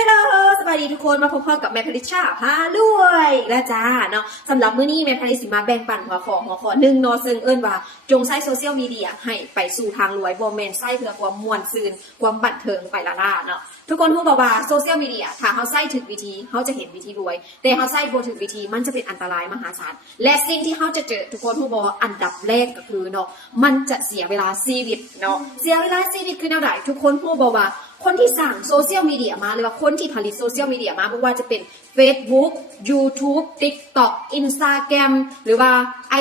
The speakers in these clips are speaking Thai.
ฮลโหลสวัสดีทุกคนมาพบกับแม่พลิชาพาด้วยและจ้าเนาะสำหรับมื้อนี้แม่พลิสิมาแบ่งปันหัวข้อหัวข้อหนึ่งเนาะซึ่งเอิ้นว่า จงใช้โซเชียลมีเดียให้ไปสู่ทางรวยบ่แม่นใช้เพื่อความม่วนซื่นความบันเทิงไปละล่าเนาะทุกคนรู้บ่ว่าโซเชียลมีเดียถ้าเฮาใช้ถึกวิธีเฮาจะเห็นวิธีรวย แต่เฮาใช้บ่ถึกวิธีมันจะเป็นอันตรายมหาศาลและสิ่งที่เฮาจะเจอทุกคนรู้บ่ว่าอันดับแรกก็คือเนาะมันจะเสียเวลาชีวิตเนาะเสียเวลาชีวิตคือแนวใดทุกคนรู้บ่ว่า คนที่สั่งโซเชียลมีเดียมาหรือว่าคนที่ผลิตโซเชียลมีเดียมาไม่ว่าจะเป็น Facebook YouTube TikTok Instagram หรือว่า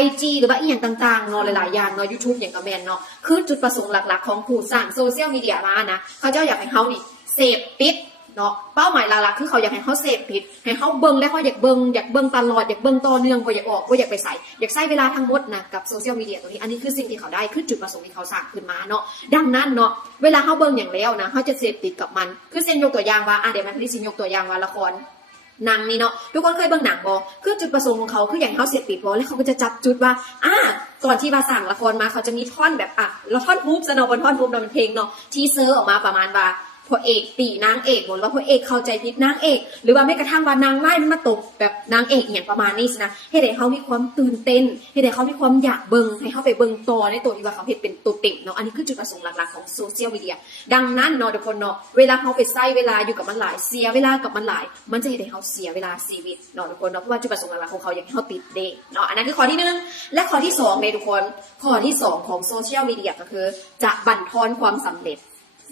IG หรือว่าอีกอย่างต่างๆเนาะหลายๆอย่างเนาะ YouTube อย่างกระแมนเนาะคือจุดประสงค์หลักๆ ของผู้สร้างโซเชียลมีเดียมานะเขาเจ้าอยากให้เขานี่เสพติด เนาะเป้าหมายหลักๆคือเขาอยากให้เขาเสพติดให้เขาเบิ่งและเขาอยากเบิ่งอยากเบิ่งตลอดอยากเบิ่งต่อเนื่องบ่อยากออกบ่อยากไปใส่อยากใช้เวลาทั้งหมดนะกับโซเชียลมีเดียตัวนี้อันนี้คือสิ่งที่เขาได้คือจุดประสงค์ที่เขาสร้างขึ้นมาเนาะดังนั้นเนาะเวลาเขาเบิ่งอย่างแล้วนะเขาจะเสพติดกับมันคือเซนยกตัวอย่างว่าอะเดี๋ยวมันที่ซินยกตัวอย่างว่าละครหนังนี่เนาะทุกคนเคยเบิ่งหนังบอคือจุดประสงค์ของเขาคืออย่างเขาเสพติดบอแล้วเขาก็จะจับจุดว่าอะก่อนที่มาสั่งละครมาเขาจะมีท่อนแบบอะแล้วท่อนฮุบสนอบนท่อนฮุบเราเป็นเพลงเนาะทีเซอร์ออกมาประมาณว่า พระเอกตีนางเอกบนว่าพระเอกเข้าใจผิดนางเอก หรือว่าแม้กระทั่งว่านางไล่มันมาตกแบบนางเอกอย่างประมาณนี้สินะให้ได้เขามีความตื่นเต้นให้ได้เขามีความอยากเบิ่งให้เขาไปเบิ่งต่อในตัวที่ว่าเขาเห็นเป็นตัวเต็งเนาะอันนี้คือจุดประสงค์หลักๆของโซเชียลมีเดียดังนั้นเนาะทุกคนเนาะเวลาเขาไปใช้เวลาอยู่กับมันหลายเสียเวลากับมันหลาย มันจะเห็นให้เขาเสียเวลาชีวิตเนาะทุกคนเนาะเพราะว่าจุดประสงค์หลักๆของเขาอยากให้เขาติดเดทเนาะอันนั้นคือข้อที่หนึ่งและข้อที่สองเลยทุกคนข้อที่สองของโซเชียลมีเดียก็คือ จะบั่นทอนความสำเร็จ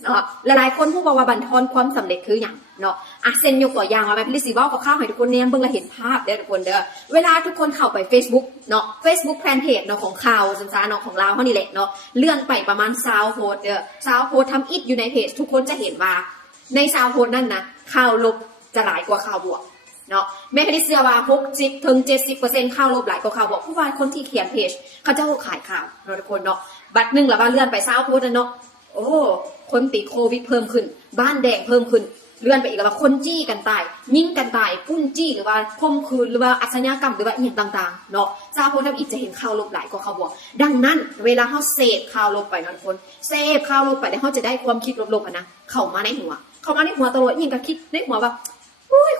เนาะหลายๆคนพูดว่าบันทอนความสำเร็จคืออย่างเนาะอะเซนยกตัวอย่างว่าแบบลิซีว่ากับข้าวให้ทุกคนเนี่ยเบิ่งละเห็นภาพเด้อทุกคนเด้อเวลาทุกคนเข้าไป Facebook เนาะ Facebook แฟนเพจเนาะของข่าวสันซาเนาะของเราเท่านี้แหละเนาะเลื่อนไปประมาณซาวโพสเด้อซาวโพสทำอิดอยู่ในเพจ ทุกคนจะเห็นว่าในซาวโพสนั่นนะข่าวลบจะหลายกว่าข่าวบวกเนาะแม่คณิตเชื่อว่า60ถึง70%ข่าวลบหลายกว่าข่าวบวกเพราะว่าคนที่เขียนเพจเขาจะขายข่าวเนาะทุกคนเนาะบัตรหนึ่งแล้วว่าเลื่อนไปซาวโพสเนาะโอ้คนติดโควิดเพิ่มขึ้น บ้านแดงเพิ่มขึ้น เลื่อนไปอีกแล้วว่าคนจี้กันตาย ยิงกันตายปุ้นจี้หรือว่าข่มคืนหรือว่าอาชญากรรมหรือว่าอีกอย่างต่างๆเนาะซาโพทำอีกจะเห็นข่าวลบหลายกว่าข่าวบวกดังนั้น เวลาเขาเสพข่าวลบไปนั้นคนเสพข่าวลบไปแล้วเขาจะได้ความคิดลบๆนะเข้ามาในหัวเข้ามาในหัวตลอดยิ่งก็คิดในหัวว่า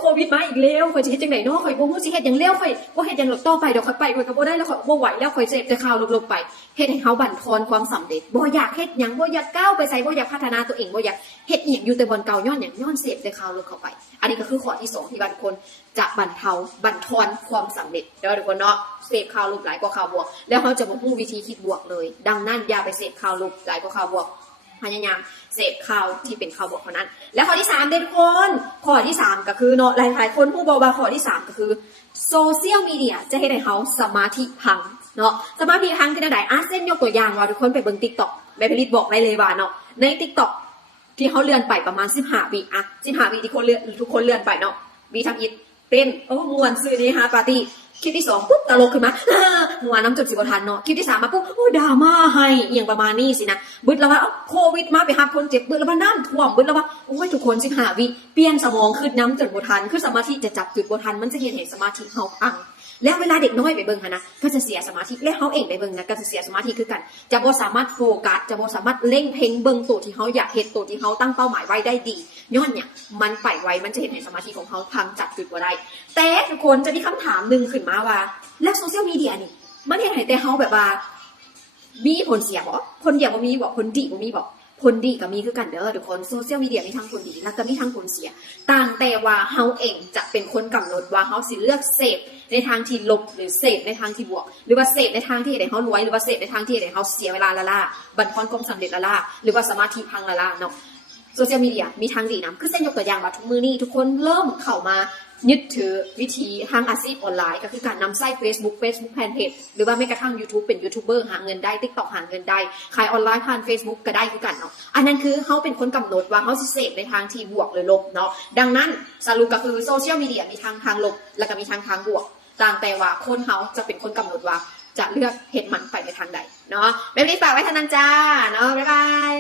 ควิดมาอีกแล้วข่อยจะเฮ็ดจังไดเนาะข่อยบ่ฮู้สิเฮ็ดหยังแล้วข่อยบ่เฮ็ดหยังหรอกต่อไปเดี๋ยวข่อยไปข่อยก็บ่ได้แล้วข่อยบ่ไหวแล้วข่อยเสพแต่ข่าวลบๆไปเฮ็ดให้เขาบั่นทอนความสำเร็จบ่อยากเฮ็ดหยังบ่อยากก้าวไปใส่บ่อยากพัฒนาตัวเองบ่อยากเฮ็ดอีหยังอยู่แต่บนเก่าย้อนหยังย้อนเสพแต่ข่าวลบเข้าไป อันนี้ก็คือข้อที่สองที่บางคนจะบั่นเทาบั่นทอนความสำเร็จเด้อทุกคนเนาะเสพข่าวลบหลายกว่าข่าวบวก แล้วเขาจะบ่ฮู้วิธีคิดบวกเลย ดังนั้นอย่าไปเสพข่าวลบหลายกว่าข่าวบวก พยายามเสพข่าวที่เป็นข่าวบวกเท่านั้น และข้อที่สามเด็ทุกคนข้อที่สามก็คือเนาะหลายๆคนผู้บอกว่าข้อที่สามก็คือโซเชียลมีเดียจะให้ได้เขาสมาธิพังเนาะสมาธิพังคือได้อาเส้นยกตัวอย่างว่าทุกคนไปเบิ่งติ๊กต็อกแม่ผลิตบอกได้เลยว่าเนาะในติ๊กต็อกที่เขาเลื่อนไปประมาณ15วิอะ15วิที่คนเลื่อนทุกคนเลื่อนไปเนาะมีทำอิดเต้นโอ้มวนซื้อนี่ฮะปาร์ตี้ คลิปที่สองปุ๊บตลกขึ้นมาหัวน้ำจุดสิบทันเนาะคลิปที่สามมาปุ๊บโอ้ดราม่าให้อหย่างประมาณนี้สินะบึดแล้วว่าโควิดมาไปหาคนเจ็บบึดแล้วว่าน้ำท่วมบึดแล้วว่าโอ้ยทุกคนสิหาวิเปลี่ยนสมองขึ้นน้ำจุดบทันคือสมาธิจะจับจุดบทันมันจะเห็นเห็นสมาธิเฮาพังแล้วเวลาเด็กน้อยไปเบิ่งนะก็จะเสียสมาธิและเขาเองไปเบิ่งนะก็จะเสียสมาธิคือกัน จะบ่สามารถโฟกัสจะบ่สามารถเล่งเพ่งเบิ่งตัวที่เขาอยากเห็นตัวที่เขาตั้งเป้าหมายไว้ได้ดีย้อนเนี่ยมันไปไวมันจะเห็นในสมาธิของเขาพังจับจุดบ่ได้แต่ทุกคนจะมีคำถามหนึ่งขึ้นมาว่าแล้วโซเชียลมีเดียนี่มันเห็นให้แต่เขาแบบว่า มีผลเสียบ่ผลเดียวบ่มีบ่ผลดีบ่มีบ่ผลดีก็มีคือกันเด้อทุกคนโซเชียลมีเดียมีทั้งผลดีและก็มีทั้งผลเสีย ต่างแต่ว่าเฮาเองจะเป็นคนกำหนดว่าเฮาสิเลือกเสพในทางที่ลบหรือเสพในทางที่บวก หรือว่าเสพในทางที่ให้เฮารวยหรือว่าเสพในทางที่ให้เฮาเสียเวลาละล่าบั่นทอนความสำเร็จละล่าหรือว่าสมาธิพังละล่าเนาะโซเชียลมีเดียมีทางดีนํคือเส้นยกตัวอย่างว่าทุกมือนี้ทุกคนเริ่มเข้ามา ยึดถือวิธีทางอาชีพออนไลน์ ก็คือการนำไส้ Facebook Facebook Fanpage หรือว่าไม่กระทั่ง YouTube เป็นยูทูบเบอร์หาเงินได้ TikTok หาเงินได้ ขายออนไลน์ผ่าน Facebook ก็ได้คือกันเนาะอันนั้นคือเขาเป็นคนกำหนดว่าเขาสิเสพในทางที่บวกหรือลบเนาะดังนั้นสรุปก็คือโซเชียลมีเดียมีทางทางลบแล้วก็มีทางทางบวก ต่างแต่ว่าคนเขาจะเป็นคนกำหนดว่าจะเลือกเหตุมันไปในทางใดเนาะแบบนี้ฝากไว้ท่านั้นจ้าเนาะบ๊ายบาย